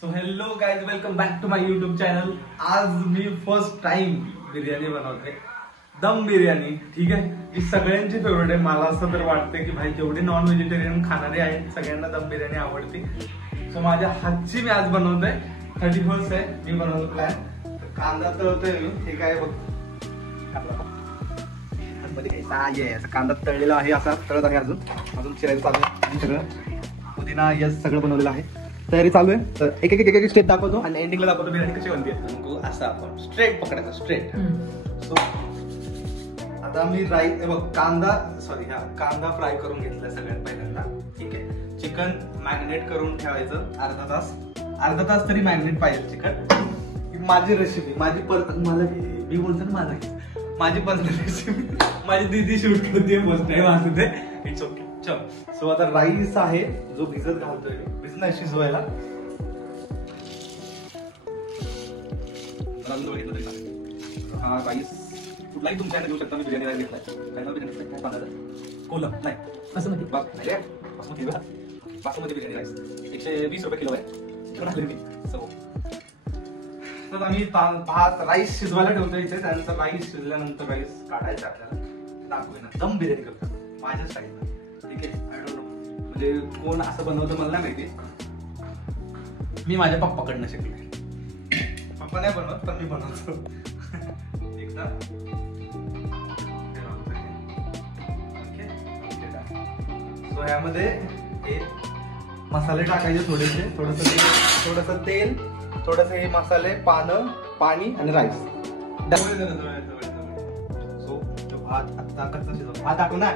So hello guys, welcome back to my YouTube channel. आज मी first time biryani बनवते, दम बिर्याणी. ठीक आहे, ही सगळ्यांची फेवरेट आहे. मला असं तर वाटतं की भाई जेवढे नॉन व्हेजिटेरियन खाणारे आहेत सगळ्यांना दम बिर्याणी आवडते. सो माझ्या हातची मी आज बनवतोय. 31st आहे, मी बनवतो प्लॅन. कांदा तळतोय मी. हे काय बघ, कांदा तळलेला आहे, असा तळत आहे. अजून चिरायचं चालू आहे. सगळं पुदिना यस सगळं बनवलेलं आहे. तयारी चालू आहे. तर एक एक स्टेप दाखवतो आणि एंडिंगला दाखवतो बिर्याणी कशी बनते. असं आपण स्ट्रेट पकडायचं, स्ट्रेट. सो आता मी कांदा फ्राय करून घेतला सगळ्यात पहिल्यांदा. ठीक आहे, चिकन मॅरिनेट करून ठेवायचं अर्धा तास तरी मॅरिनेट पाहिजे चिकन. माझी रेसिपी, माझी मी बोलतो ना माझी पर्सनल रेसिपी. माझी दीदी शूट करते फर्स्ट टाइम असू दे, इट्स ओके. चल, सो आता राईस आहे जो भिजत घालतोय, भिजणार शिजवायला. हा राईस कुठलाही तुमच्या देऊ शकता. मी बिर्याणी राईस घेतलाय. कोलम नाही, बासमती बिर्याणी राईस 120 रुपये किलो आहे. तर आम्ही भात राईस शिजवायला ठेवतो इथे. त्यानंतर राईस शिजल्यानंतर राईस काढायचा आपल्याला दाखवूया ना. दम बिर्याणी करतो माझ्या स्टाईलला. ठीक आहे, आय डोंट नो म्हणजे कोण असं बनवतं मला नाही माहिती. मी माझ्या पप्पाकडनं शिकले. पप्पा नाही बनवत पण मी बनवतो. एकदा सो ह्यामध्ये हे मसाले टाकायचे थोडेसे, थोडस तेल, थोडंसं हे मसाले, पाणी आणि राईस. सो भात आता कच्चा शिजवला. भात टाकू ना,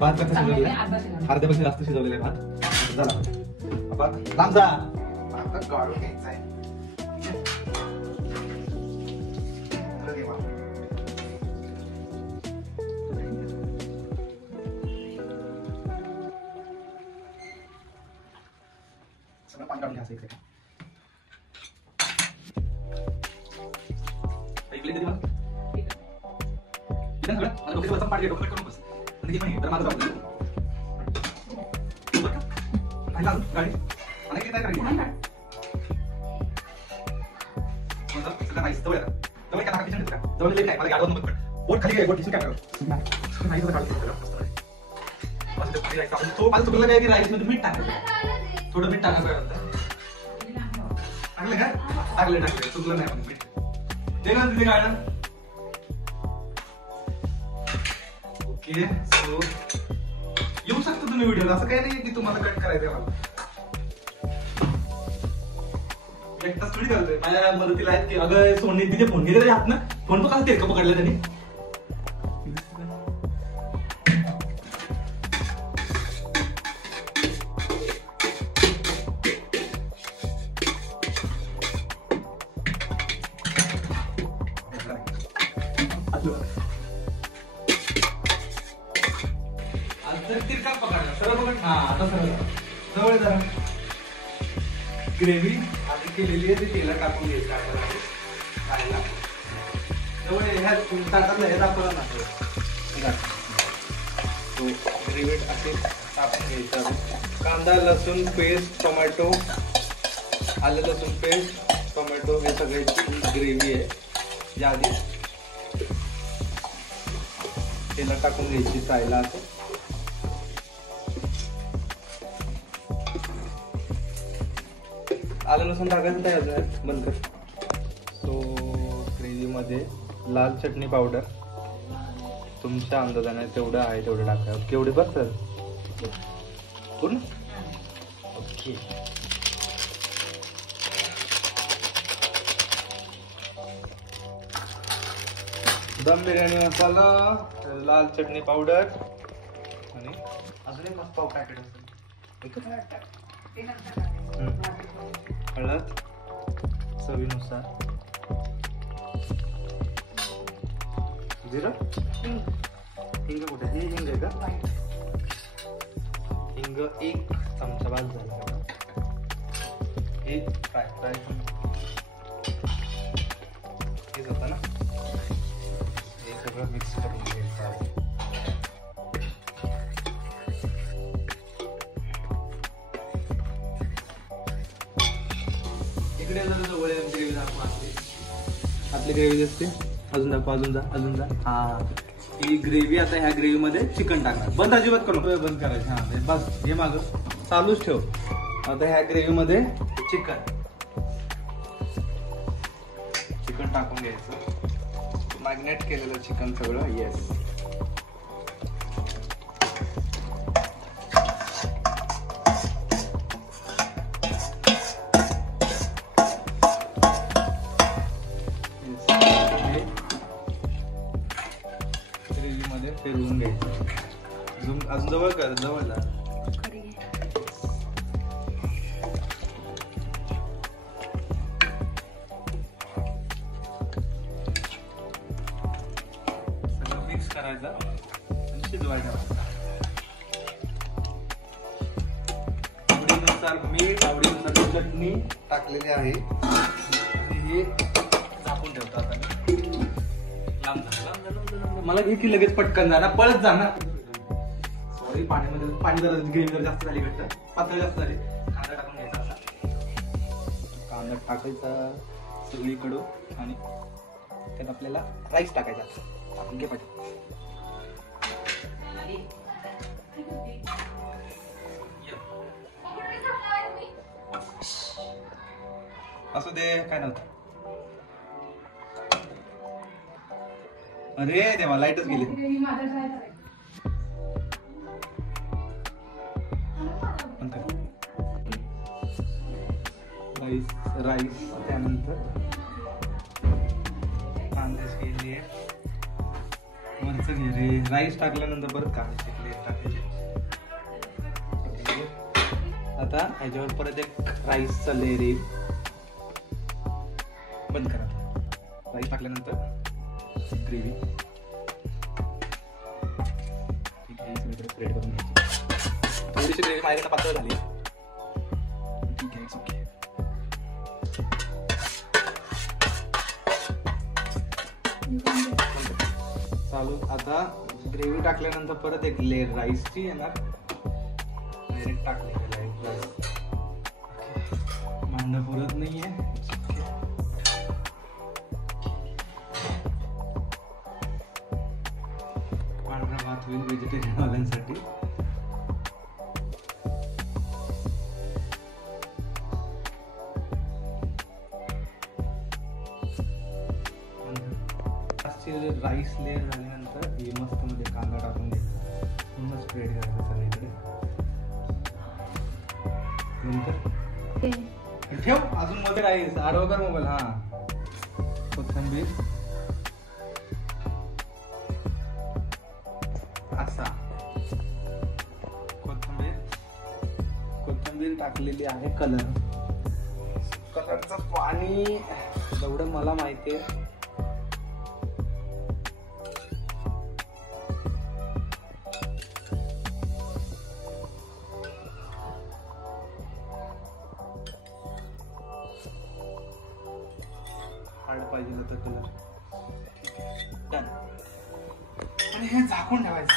भात कच्चा शिजवलेला, अर्ध्यापेक्षा जास्त शिजवलेला आहे भात. झाला भात, लांब जा. आता गाळून घ्यायचा आहे. सगळं पाणी काढून घ्यायचं इकडे. मीठ टाकायचं, थोडं मीठ टाकायचं. टाकलं चुकलं नाही मग मीठ. ते ना तिथे काय ना. ओके, सो येऊ शकतो तुम्ही व्हिडिओला. असं काही नाही की तुम्हाला कट करायचंय. मला एकटाच थोडी करतोय. माझ्या मदतीला आहेत की अगं सोनी तिथे फोन घेतले तरी हात ना. फोन पण कसं तिरकं पकडलं त्यांनी. तिरका पकडला, सरळ पकड. हा, आता सरळ जवळ जरा. ग्रेव्ही आधी केलेली आहे, ती तेलात टाकून घ्यायची आपल्याला. जवळ ह्या ताटातलं हे दाखवलं ना. तो ग्रेव्ही असे टाकून घ्यायचं. कांदा, लसूण पेस्ट, टोमॅटो, आलं लसूण पेस्ट, टोमॅटो हे सगळ्याची ग्रेव्ही आहे. जी आधी तेलात टाकून घ्यायची चायला. असं आलं लसूण टाकायचं तयार बंद कर. सो ग्रेव्हीमध्ये लाल चटणी पावडर तुमच्या अंदाजाने तेवढं आहे तेवढं टाका. केवढे बघ सर पूर्ण. ओके, दम बिर्याणी मसाला, लाल चटणी पावडर आणि अजून एक पाव पॅकेट असतं. हळद चवीनुसार, जिरं, हिंग कुठे, हे हिंग आहे का? हिंग 1 चमचा भात झाला. हे फ्राय हेच होतं ना. हे सगळं मिक्स करून घ्यायचं आहे. इकडे जर जवळ ग्रेव्ही दाखवा आपली ग्रेव्ही असते. अजून दाखवा, अजून जा. हा, ही ग्रेव्ही. आता ह्या ग्रेव्ही मध्ये चिकन टाकणार. बंद अजिबात करू, बंद करायचं. हा बस, हे माग चालूच ठेव. आता ह्या ग्रेव्ही मध्ये चिकन टाकून घ्यायचं. मॅग्नेट केलेलं चिकन सगळं. येस, ग्रेव्ही मध्ये फिरवून घ्यायचं. अजून जवळ कर, जवळ. करायचा आणि शिजवायचा. आवडीनुसार मीठ, आवडीनुसार चटणी टाकलेली आहे आणि हे झाकून ठेवतात. मला घे की लगेच पटकन जाणार, पळत जाणार. सॉरी, पाणी जरा ग्रेव्ही जास्त झाली, घट्ट पातळ जास्त झाली. कांदा टाकून घ्यायचा. असा कांदा टाकायचा सगळीकडं आणि त्यात आपल्याला राईस टाकायचा. टाकून घे पाहिजे. असू दे, काय नव्हतं. अरे देवा, लाईटच गेली. राईस त्यानंतर कांदेच केली. वरच घे रे. राईस टाकल्यानंतर परत कांदे टाकायचे. आता ह्याच्यावर परत एक राईसचा लेअर येईल. बंद करा. राईस टाकल्यानंतर ग्रेव्ही स्प्रेड करून घ्यायची. थोडीशी ग्रेव्ही माझ्याकडे पातळ झाली. ठीक आहे, ओके. चालू. आता ग्रेव्ही टाकल्यानंतर परत एक लेअर राईसची येणार. डायरेक्ट टाकले राईस. भांड पुरत नाहीये. पांढरा भात होईल व्हेजिटेरियन वाल्यांसाठी. राईस लेअर झाल्यानंतर हे मस्त मध्ये कांदा टाकून घ्यायचा. पूर्ण स्प्रेड करायचं सगळीकडे. नंतर ठेव अजून मध्ये राईस. आडवा कर मोबाईल. हा, कोथिंबीर असा. कोथिंबीर टाकलेली आहे. कलरचं पाणी जेवढं मला माहिती आहे पाहिजे तर कलर. डन. आणि हे झाकून ठेवायचं.